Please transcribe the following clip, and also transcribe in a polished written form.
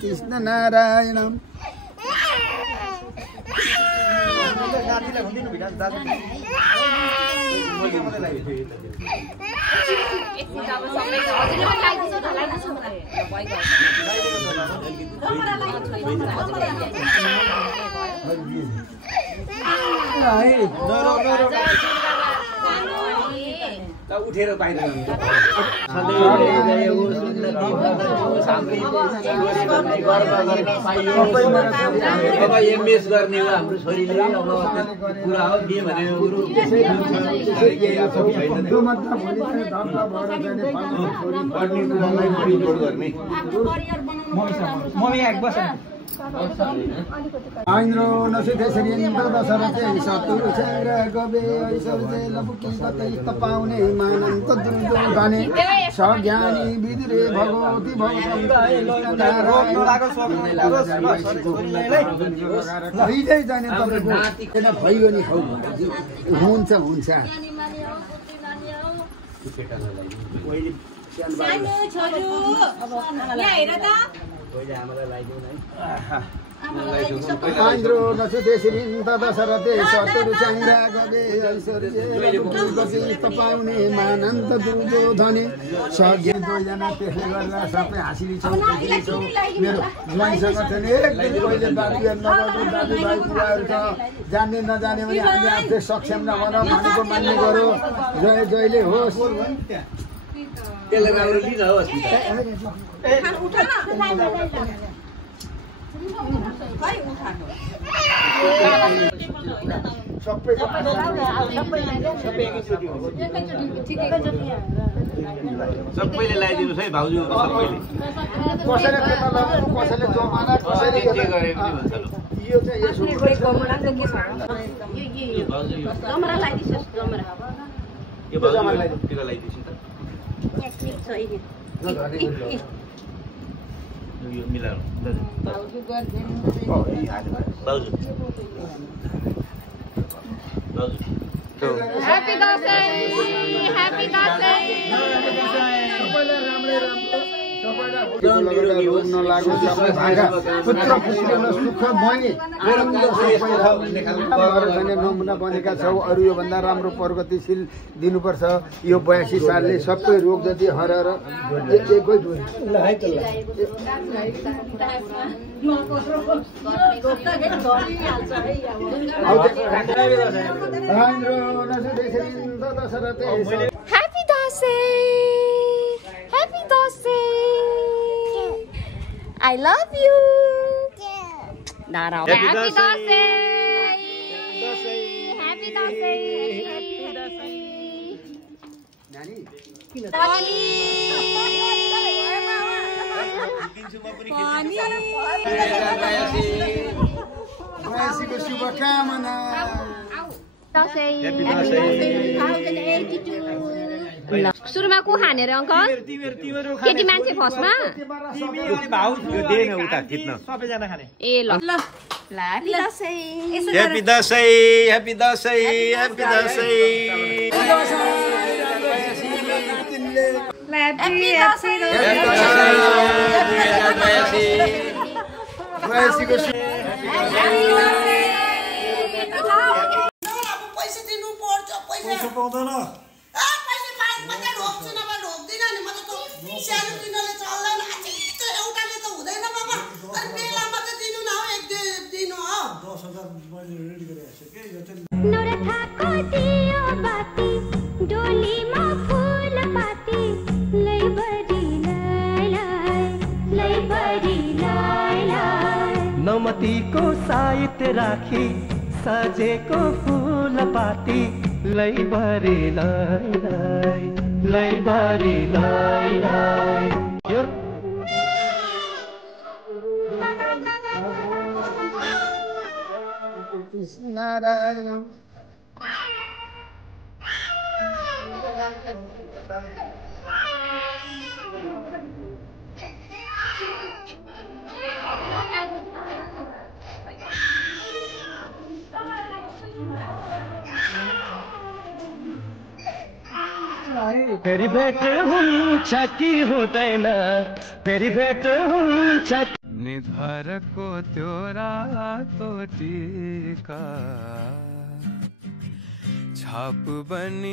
कृष्ण नारायणम उठेर बाहिर अब एमएस गर्ने हो हाम्रो छोरीले अब कुरा हो के भने आइन्द्रो नसुते श्रीन्द्र दशरथे शत्रुचेर गवे ऐश्वर्य लपुकी कतैस्त पाउने मानन्त दुर्योधने सज्ञानी विदुरे भगवती भइदै जाने तपाईँको भइयो नि हुन्छ हुन्छ आइन्द्रो नसुते श्रीन्द्र दशरथे शत्रुचेर गवे ऐश्वर्य पाउने मानन्त दुर्योधने सज्ञ दुईजना त्यसले गर्दा सबै हाँसिन्छौँ मेरो ज्वाइँसँग चाहिँ एकदम कहिले दाजुभाइ नगर्नु दाजुभाइ कुराहरू छ जान्ने नजाने भने हामी आफै सक्षम नभनौँ भनेको मान्ने गरौँ जय जयले होस् सबैले लगाइदिनुहोस् है भाउजू सबैले कसैले केटा लगाउनु कसैले जमाना कसैले के गरे पनि भन्छ ल यो चाहिँ यसो जमरा लगाइदिनुस् जमरा यो जमरा लगाइदिन्छु त यो मिलाउनु भाउजू Happy birthday! Happy birthday! पुत्र सुखमय नमुना बनेका छौ अरू योभन्दा राम्रो प्रगतिशील दिनुपर्छ यो 82 सालले सबै रोग जति हराएर एकै Happy Dasai! Happy Dasai! I love you! Happy Dasai! Happy Dasai! शुभकामना सुरुमा को खाने रे अंकल केटी मान्छे फर्स्टमा सबैजना खाने ए ल Happy Dasai, Happy Dasai, Happy Dasai. नमती को साइत राखी सजेको फूल पाती लैभरि लैभरि नारायण फेरि भेट हुन्छ कि हुँदैन फेरि भेट हुन्छ निधारको त्यो रातो टीका छाप बनी